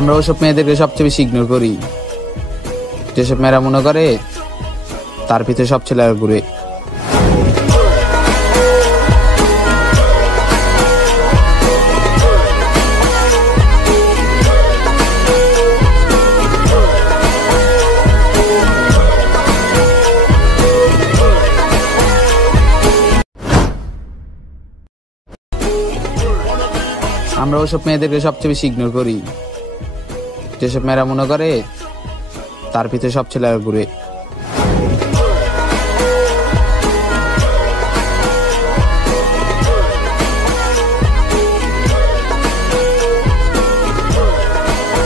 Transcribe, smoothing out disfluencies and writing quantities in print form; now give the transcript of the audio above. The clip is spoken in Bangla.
আমরা ওসব মেয়েদেরকে সবচেয়ে বেশি ইগনোর করি, যেসব মেয়েরা মনে করে তার পিছনে সব ছেলেরা ঘুরে। আমরা ওসব মেয়েদেরকে সবচেয়ে বেশি ইগনোর করি, যেসব মেয়েরা মনে করে তার পিছনে সব ছেলেরা ঘুরে।